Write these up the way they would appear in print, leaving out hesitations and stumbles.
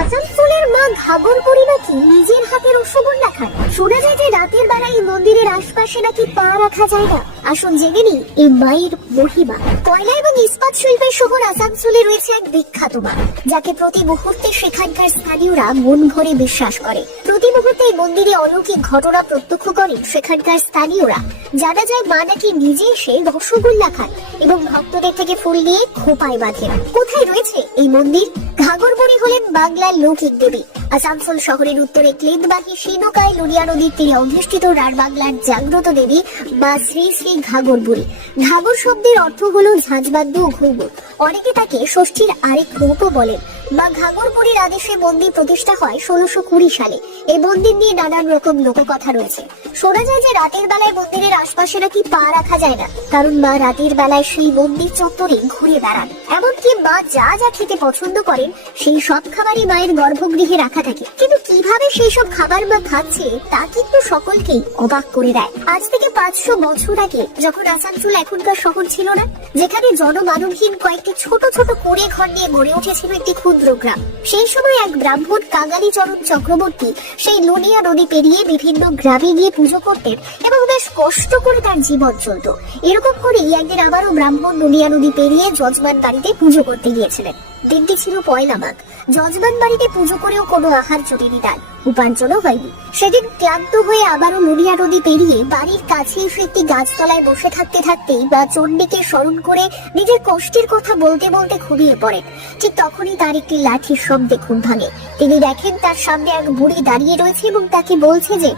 আসানসোলের মা ঘাগরবুড়ি নাকি নিজের হাতে রসগোল্লা খায়। শোনা যায় যে রাতের বেলায় মন্দিরের আশপাশে নাকি পা রাখা যায় না। আসুন জেনে নিই এই মায়ের মহিমা। কয়লা এবং ইস্পাত শিল্পের শহর আসানসোলে রয়েছে এক বিখ্যাত মা, যাকে প্রতি মুহূর্তে সেখানকার স্থানীয়রা মন ভরে বিশ্বাস করে। প্রতি মুহূর্তে এই মন্দিরে অলৌকিক ঘটনা প্রত্যক্ষ করেন সেখানকার স্থানীয়রা। জানা যায় মা নাকি নিজে এসে রসগোল্লা খায় এবং ভক্তদের থেকে ফুল নিয়ে খোপায় বাঁধেন। কোথায় রয়েছে এই মন্দির? ঘাগরবুড়ি হলেন বাংলার লৌকিক দেবী। আসানসোল শহরের উত্তরে ক্লিনবাহী শিনুকায় লুনিয়া নদীর তীরে অধিষ্ঠিত রার বাংলার জাগ্রত দেবী বা শ্রী শ্রী ঘাগরবুড়ি। ঘাগর শব্দের অর্থ হলো ঝাঁঝবাদ্য ও ঘুঘু। অনেকে তাকে ষষ্ঠীর আরেক রূপও বলেন। মা ঘাগরবুড়ির আদেশে মন্দির প্রতিষ্ঠা হয় 1620 সালে। এই মন্দির নিয়ে নানান রকম লোককথা রয়েছে। শোনা যায় যে রাতের বেলায় মন্দিরের আশপাশে নাকি পা রাখা যায় না, কারণ মা রাতের বেলায় সেই মন্দির চত্বরে ঘুরে বেড়ান। এমনকি মা যা যা খেতে পছন্দ করেন সেই সব খাবারই মায়ের গর্ভগৃহে রাখা থাকে। কিন্তু কিভাবে সেই সব খাবার মা খাচ্ছে তা কিন্তু সকলকেই অবাক করে দেয়। আজ থেকে 500 বছর আগে যখন আসানসোল এখনকার শহর ছিল না, যেখানে জনমানবহীন কয়েকটি ছোট ছোট কুড়ে ঘর নিয়ে গড়ে উঠেছিল একটি ক্ষুদ্র গ্রাম, সেই সময় এক ব্রাহ্মণ কাঙালিচরণ চক্রবর্তী সেই লুনিয়া নদী পেরিয়ে বিভিন্ন গ্রামে গিয়ে পুজো করতেন এবং বেশ কষ্ট করে তার জীবন চলত। এরকম করেই একদিন আবারও ব্রাহ্মণ লুনিয়া নদী পেরিয়ে যজমান বাড়িতে পুজো করতে গিয়েছিলেন। দিনটি ছিল পয়লা মাঘ। যজমান বাড়িতে পুজো করেও কোনো আহার জুটেনি তার, উপার্জনও হয়নি। সেদিন ক্লান্ত হয়ে আবারও লুনিয়া নদী পেরিয়ে বাড়ির কাছে এসে একটি গাছতলায় বসে থাকতে থাকতেই বা চণ্ডীকে স্মরণ করে নিজের কষ্টের কথা বলতে বলতে ঘুমিয়ে পড়েন। ঠিক তখনই তার একটি লাঠির শব্দে ঘুম ভাঙে। তিনি দেখেন তার সামনে এক বুড়ি দাঁড়িয়ে রয়েছে এবং তাকে বলছে যে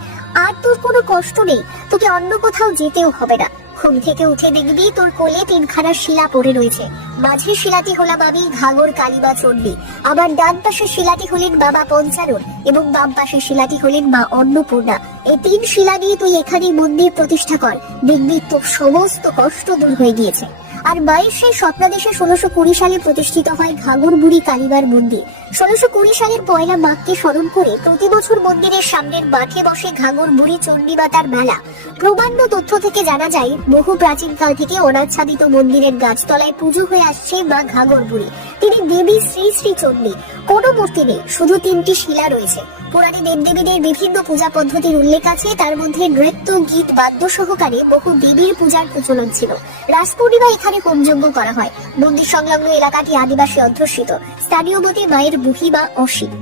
আর তোর কোনো কষ্ট নেই, তোকে অন্য কোথাও যেতেও হবে না। ঘুম থেকে উঠে দেখবি তোর কোলে 3খানা শিলা পড়ে রয়েছে। মাঝের শিলাটি হলাম আমি ঘাগর কালিবা চণ্ডী, আবার ডান পাশের শিলাটি হলেন বাবা পঞ্চানন এবং বাম পাশের শিলাটি হলেন মা অন্নপূর্ণা। এই 3 শিলা নিয়ে তুই এখানে মন্দির প্রতিষ্ঠা কর, দেখবি তোর সমস্ত কষ্ট দূর হয়ে গিয়েছে। আর মায়ের সেই স্বপ্নাদেশে 1620 সালে প্রতিষ্ঠিত হয় ঘাগরবুড়ি কালীবার মন্দির। 1620 সালের পয়লা মাঘকে স্মরণ করে প্রতি বছর মন্দিরের সামনের মাঠে বসে ঘাগরবুড়ি চণ্ডীমাতার মেলা। প্রমাণ্য তথ্য থেকে জানা যায় বহু প্রাচীনকাল থেকে অনাচ্ছাদিত মন্দিরের গাছতলায় পুজো হয়ে আসছে মা ঘাগরবুড়ি। তিনি দেবী শ্রী শ্রী চণ্ডী। কোনো মূর্তি নেই, শুধু 3টি শিলা রয়েছে। পুরাণে দেবদেবীদের বিভিন্ন পূজা পদ্ধতির উল্লেখ আছে, তার মধ্যে নৃত্য গীত বাদ্য সহকারে বহু দেবীর পূজার প্রচলন ছিল। রাস পূর্ণিমা এখানে হোমযজ্ঞ করা হয়। মন্দির সংলগ্ন এলাকাটি আদিবাসী অধ্যুষিত। স্থানীয় মতে মায়ের মহিমা অসীম।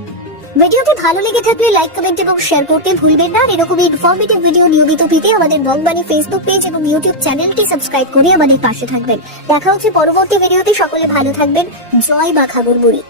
ভিডিওটি ভালো লেগে থাকলে লাইক, কমেন্ট এবং শেয়ার করতে ভুলবেন না। এরকম ইনফরমেটিভ ভিডিও নিয়মিত পেতে আমাদের বংবাণী ফেসবুক পেজ এবং ইউটিউব চ্যানেলটি সাবস্ক্রাইব করে আমাদের পাশে থাকবেন। দেখা হচ্ছে পরবর্তী ভিডিওতে। সকলে ভালো থাকবেন। জয় মা ঘাগরবুড়ি।